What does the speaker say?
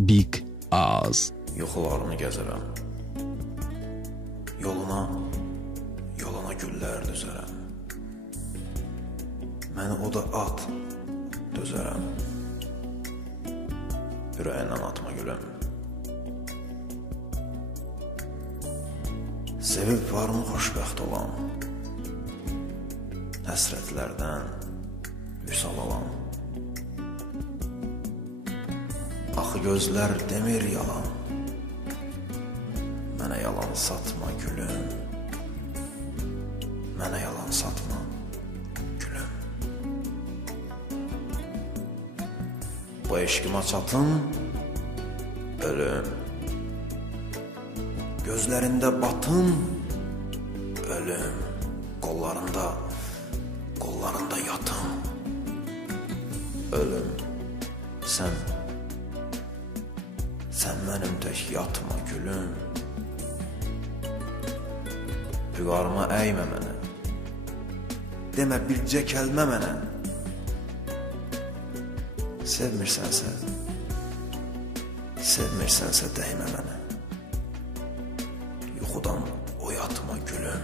Big Az. Yuxularını gəzərəm. Yoluna güllər düzərəm. Məni o da at düzərəm. Ürəyindən atma gülüm. Sevib varmı xoşbəxt olan, həsrətlərdən vüsal alan. Axı gözlər demir yalan, mənə yalan satma gülüm. Mənə yalan satma gülüm. Bu eşqimə çatın ölüm. Gözlərində batın ölüm. Qollarında yatım ölüm. Sən mənim tək yatma gülüm. Vüqarıma əymə mənə, demə bircə kəlmə mənə. Sevmirsənsə dəymə mənə. Yuxudan oyatma gülüm.